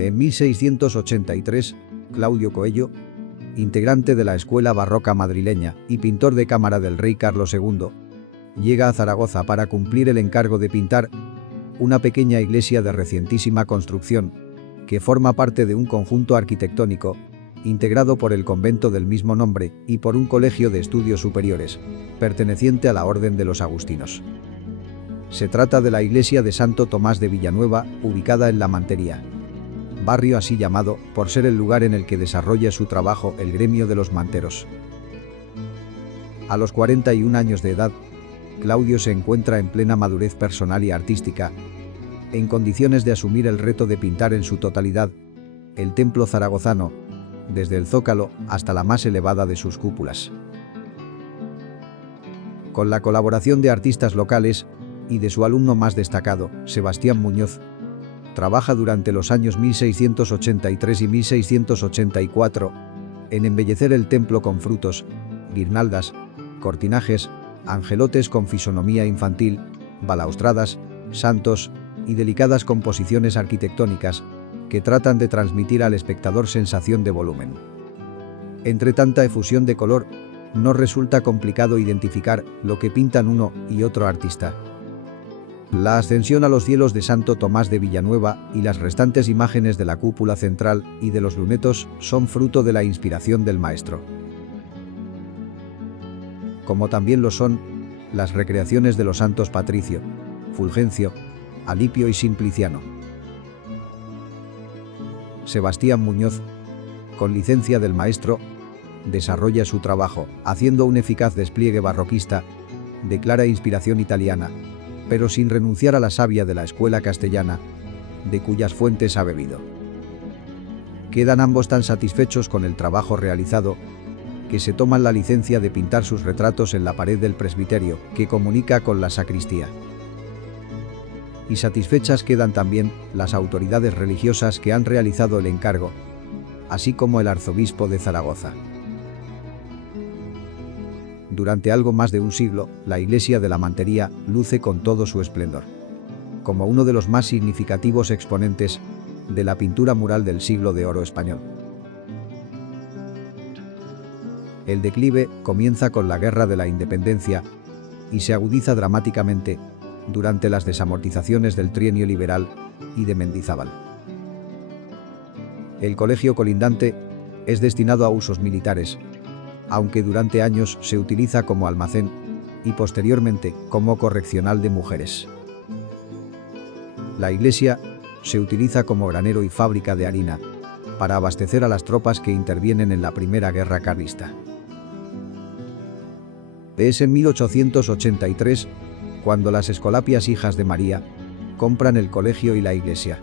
En 1683, Claudio Coello, integrante de la escuela barroca madrileña y pintor de cámara del rey Carlos II, llega a Zaragoza para cumplir el encargo de pintar una pequeña iglesia de recientísima construcción, que forma parte de un conjunto arquitectónico integrado por el convento del mismo nombre y por un colegio de estudios superiores, perteneciente a la Orden de los Agustinos. Se trata de la iglesia de Santo Tomás de Villanueva, ubicada en La Mantería, barrio así llamado por ser el lugar en el que desarrolla su trabajo el gremio de los manteros. A los 41 años de edad, Claudio se encuentra en plena madurez personal y artística, en condiciones de asumir el reto de pintar en su totalidad el templo zaragozano, desde el zócalo hasta la más elevada de sus cúpulas. Con la colaboración de artistas locales y de su alumno más destacado, Sebastián Muñoz, trabaja durante los años 1683 y 1684 en embellecer el templo con frutos, guirnaldas, cortinajes, angelotes con fisonomía infantil, balaustradas, santos y delicadas composiciones arquitectónicas que tratan de transmitir al espectador sensación de volumen. Entre tanta efusión de color, no resulta complicado identificar lo que pintan uno y otro artista. La ascensión a los cielos de Santo Tomás de Villanueva y las restantes imágenes de la cúpula central y de los lunetos son fruto de la inspiración del maestro. Como también lo son las recreaciones de los santos Patricio, Fulgencio, Alipio y Simpliciano. Sebastián Muñoz, con licencia del maestro, desarrolla su trabajo, haciendo un eficaz despliegue barroquista, de clara inspiración italiana, pero sin renunciar a la savia de la escuela castellana, de cuyas fuentes ha bebido. Quedan ambos tan satisfechos con el trabajo realizado, que se toman la licencia de pintar sus retratos en la pared del presbiterio, que comunica con la sacristía. Y satisfechas quedan también las autoridades religiosas que han realizado el encargo, así como el arzobispo de Zaragoza. Durante algo más de un siglo, la iglesia de la Mantería luce con todo su esplendor, como uno de los más significativos exponentes de la pintura mural del siglo de oro español. El declive comienza con la Guerra de la Independencia y se agudiza dramáticamente durante las desamortizaciones del Trienio Liberal y de Mendizábal. El colegio colindante es destinado a usos militares, aunque durante años se utiliza como almacén y posteriormente como correccional de mujeres. La iglesia se utiliza como granero y fábrica de harina para abastecer a las tropas que intervienen en la Primera Guerra Carlista. Es en 1883 cuando las Escolapias Hijas de María compran el colegio y la iglesia.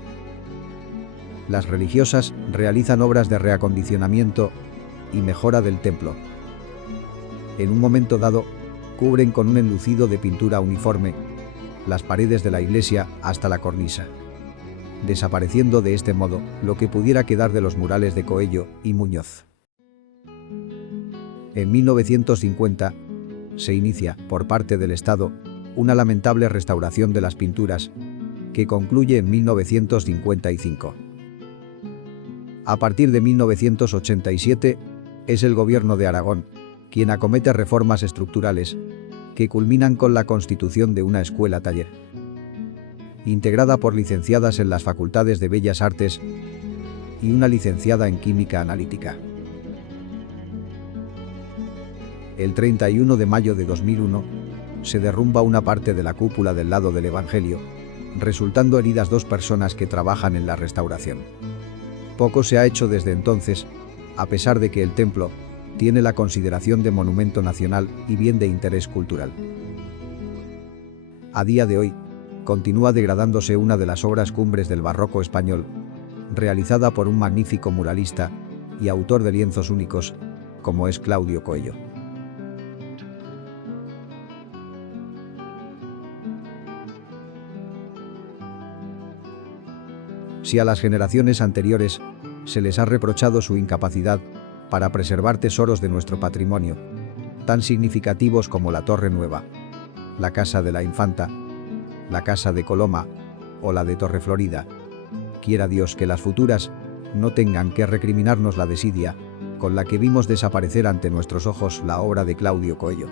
Las religiosas realizan obras de reacondicionamiento y mejora del templo. En un momento dado, cubren con un enlucido de pintura uniforme las paredes de la iglesia hasta la cornisa, desapareciendo de este modo lo que pudiera quedar de los murales de Coello y Muñoz. En 1950, se inicia, por parte del Estado, una lamentable restauración de las pinturas, que concluye en 1955. A partir de 1987, es el Gobierno de Aragón quien acomete reformas estructurales que culminan con la constitución de una escuela-taller, integrada por licenciadas en las Facultades de Bellas Artes y una licenciada en Química Analítica. El 31 de mayo de 2001, se derrumba una parte de la cúpula del lado del Evangelio, resultando heridas 2 personas que trabajan en la restauración. Poco se ha hecho desde entonces, a pesar de que el templo tiene la consideración de monumento nacional y bien de interés cultural. A día de hoy, continúa degradándose una de las obras cumbres del barroco español, realizada por un magnífico muralista y autor de lienzos únicos, como es Claudio Coello. Si a las generaciones anteriores se les ha reprochado su incapacidad para preservar tesoros de nuestro patrimonio, tan significativos como la Torre Nueva, la Casa de la Infanta, la Casa de Coloma o la de Torreflorida, Quiera Dios que las futuras no tengan que recriminarnos la desidia con la que vimos desaparecer ante nuestros ojos la obra de Claudio Coello.